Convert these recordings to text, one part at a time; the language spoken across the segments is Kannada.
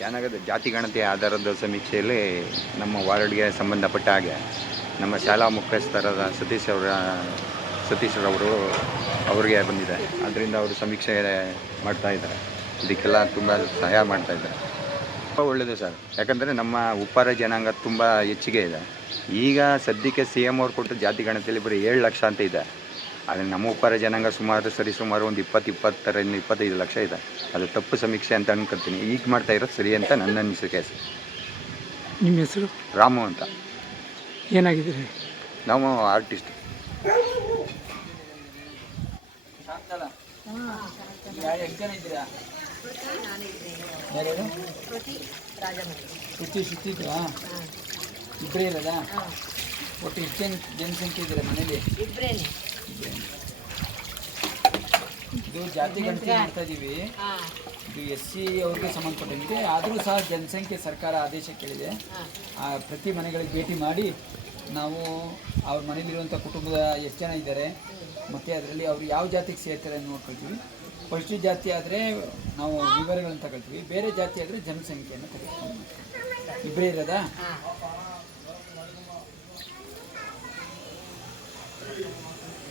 ಜನಾಂಗದ ಜಾತಿ ಗಣತಿ ಆಧಾರದ ಸಮೀಕ್ಷೆಯಲ್ಲಿ ನಮ್ಮ ವಾರ್ಡ್ಗೆ ಸಂಬಂಧಪಟ್ಟ ಹಾಗೆ ನಮ್ಮ ಶಾಲಾ ಮುಖ್ಯಸ್ಥರಾದ ಸತೀಶ್ ಅವರ, ಸತೀಶ್ ಅವರು ಅವರಿಗೆ ಬಂದಿದೆ. ಅದರಿಂದ ಅವರು ಸಮೀಕ್ಷೆ ಮಾಡ್ತಾ ಇದ್ದಾರೆ. ಇದಕ್ಕೆಲ್ಲ ತುಂಬ ಸಹಾಯ ಮಾಡ್ತಾ ಇದ್ದಾರೆ. ತುಂಬ ಒಳ್ಳೆಯದು ಸರ್. ಯಾಕಂದರೆ ನಮ್ಮ ಉಪ್ಪಾರ ಜನಾಂಗ ತುಂಬ ಹೆಚ್ಚಿಗೆ ಇದೆ. ಈಗ ಸದ್ಯಕ್ಕೆ ಸಿ ಎಂ ಅವ್ರು ಕೊಟ್ಟು ಜಾತಿ ಗಣತಿಯಲ್ಲಿ ಬರೀ ಏಳು ಲಕ್ಷ ಅಂತ ಇದೆ. ಆದರೆ ನಮ್ಮ ಉಪ್ಪಾರ ಜನಾಂಗ ಸುಮಾರು ಸರಿ ಸುಮಾರು ಒಂದು ಇಪ್ಪತ್ತು ಇಪ್ಪತ್ತರಿಂದ ಇಪ್ಪತ್ತೈದು ಲಕ್ಷ ಇದೆ. ಅದು ತಪ್ಪು ಸಮೀಕ್ಷೆ ಅಂತ ಅನ್ಕೊಳ್ತೀನಿ ಈಗ ಮಾಡ್ತಾ ಇರೋದು ಸರಿ ಅಂತ ನನ್ನ ಅನಿಸಿಕೆ ಸರ್. ನಿಮ್ಮ ಹೆಸರು? ರಾಮು ಅಂತ. ಏನಾಗಿದ್ದೀರಿ ನಾವು ಆರ್ಟಿಸ್ಟ್. ಎಷ್ಟು ಜನ ಇದ್ದೀರಾ ಯಾರ್ಯಾರು ಸುತ್ತಿ ಸುತ್ತಿದ್ರಾ? ಇಬ್ಬರೇ ಇರೋದಾ? ಒಟ್ಟು ಎಷ್ಟು ಜನ ಜನಸಂಖ್ಯೆ ಇದ್ದೀರಾ ಮನೇಲಿ? ಇಬ್ರೇನೆ. ಇದು ಜಾತಿ ಗಣತಿ ಮಾಡ್ತಾ ಇದೀವಿ. ಇದು ಎಸ್ ಸಿ ಅವ್ರಿಗೆ ಸಂಬಂಧಪಟ್ಟಂತೆ. ಆದರೂ ಸಹ ಜನಸಂಖ್ಯೆ ಸರ್ಕಾರ ಆದೇಶ ಕೇಳಿದೆ. ಆ ಪ್ರತಿ ಮನೆಗಳಿಗೆ ಭೇಟಿ ಮಾಡಿ ನಾವು ಅವ್ರ ಮನೇಲಿರುವಂಥ ಕುಟುಂಬದ ಎಷ್ಟು ಜನ ಇದ್ದಾರೆ ಮತ್ತು ಅದರಲ್ಲಿ ಅವರು ಯಾವ ಜಾತಿಗೆ ಸೇರ್ತಾರೆ ಅಂತ ನೋಡ್ಕೊಳ್ತೀವಿ ಫಸ್ಟ್ ಜಾತಿ ಆದರೆ ನಾವು ವಿವರಗಳನ್ನು ತಗೊಳ್ತೀವಿ. ಬೇರೆ ಜಾತಿ ಆದರೆ ಜನಸಂಖ್ಯೆಯನ್ನು ತಗೊಳ್ತೀವಿ ಇಬ್ಬರೇ ಇರೋದಾ?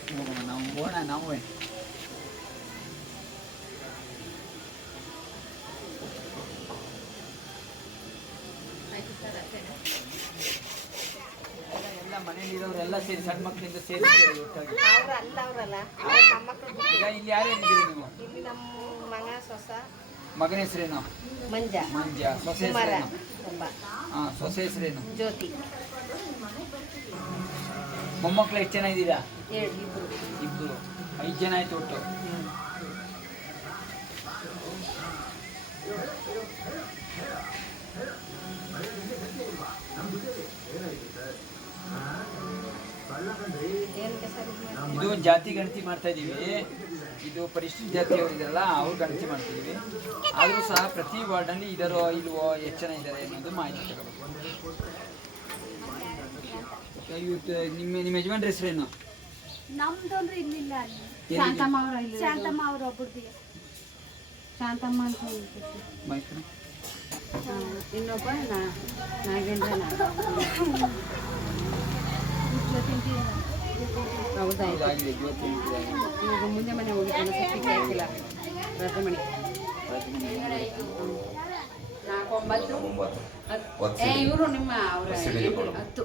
ಹೋಗೋಣ ನಾವು ಹೋಗೋಣ ನಾವೇ. ಎಲ್ಲ ಮನೇಲಿರೋರೆಲ್ಲ ಸೇರಿ ಸಣ್ಣ ಮಕ್ಕಳಿಂದ ಸೇರಿ ಇಲ್ಲಿ ಯಾರ್ಯಾರಿದ್ದೀರಿ ನೀವು? ಮಗನ ಹೆಸರೇನು? ಮಂಜ. ಮಂಜ. ಸೊಸೆ ಹೆಸರೇನು? ಹಾಂ ಸೊಸೆ ಹೆಸರೇನು? ಜ್ಯೋತಿ. ಮೊಮ್ಮಕ್ಳು ಎಷ್ಟು ಜನ ಇದ್ದೀರಾ? ಇಬ್ಬರು ಐದು ಜನ ಆಯ್ತು ಒಟ್ಟು. ಇದು ಜಾತಿ ಗಣತಿ ಮಾಡ್ತಾ ಇದ್ದೀವಿ ಇದು ಪರಿಶಿಷ್ಟ ಜಾತಿಯವರು ಇದಾರಲ್ಲ ಅವ್ರು ಗಣತಿ ಮಾಡ್ತಿದ್ದೀವಿ ಆದರೂ ಸಹ ಪ್ರತಿ ವಾರ್ಡಲ್ಲಿ ಇದರೋ ಇಲ್ವೋ ಎಷ್ಟು ಜನ ಇದ್ದಾರೆ ಅನ್ನೋದು ಮಾಹಿತಿ ತಗೋಬೇಕು. ಇವತ್ತು ನಿಮ್ಮ ನಿಮ್ಮ ಯಜಮಾನ್ರ ಹೆಸರೇನು? ನಮ್ದು ಅಂದ್ರೆ ಇಲ್ಲಿಲ್ಲ ಅಲ್ಲಿ? ಶಾಂತಮ್ಮ ಅವ್ರ ಶಾಂತಮ್ಮ ಅವ್ರ ಒಬ್ಬರದಿಗೆ ಶಾಂತಮ್ಮ ಅಂತ ಹೇಳ್ತಿತ್ತು ಮೈಕ್ರೋ ಇನ್ನೊಬ್ಬ ನಾ- ನಾಗೇಂದ್ರ ಹೌದಾ? ಜ್ಯೋತಿ ಅಂತಿದೆ. ಇವಾಗ ಮುಂದೆ ಮನೆ ಹೋಗಿದ್ದಾನೆ ಸದ್ಯಕ್ಕೆ ಹಾಕಿಲ್ಲ ರಜೆ ಮನೆ. ನಾಲ್ಕು ಒಂಬತ್ತು. ಹತ್ತು. ಏ ಇವರು ನಿಮ್ಮ ಅವರ ಹತ್ತು.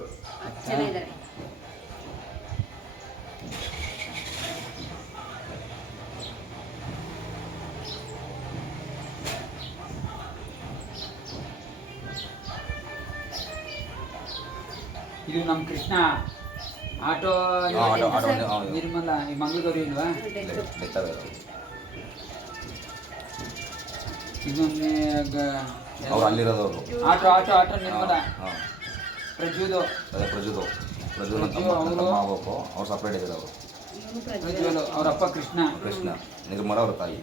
ಇದು ನಮ್ಮ ಕೃಷ್ಣ ಆಟೋ ನಿರ್ಮಲ ಈ ಮಂಗಳೂರು ಇಲ್ವಾ? ಇದೊಂದು ಆಟೋ ಆಟೋ ಆಟೋ ನಿರ್ಮಲ. ಹಾಂ ಪ್ರಜ್ವದು ಅದೇ ಪ್ರಜುನ ಪ್ರಜ್ವಲ್ ತಮ್ಮ ಅವ್ರು- ತಮ್ಮ ಆಗ್ಬೇಕು ಅವ್ರು ಸಪ್ರೇಟ್ ಇದ್ದಾರೆ ಅವರು. ಪ್ರಜ್ವಲ್ ಅವ್ರ ಅಪ್ಪ ಕೃಷ್ಣ. ಕೃಷ್ಣ. ನಿರ್ಮಲ ಅವ್ರ ತಾಯಿ.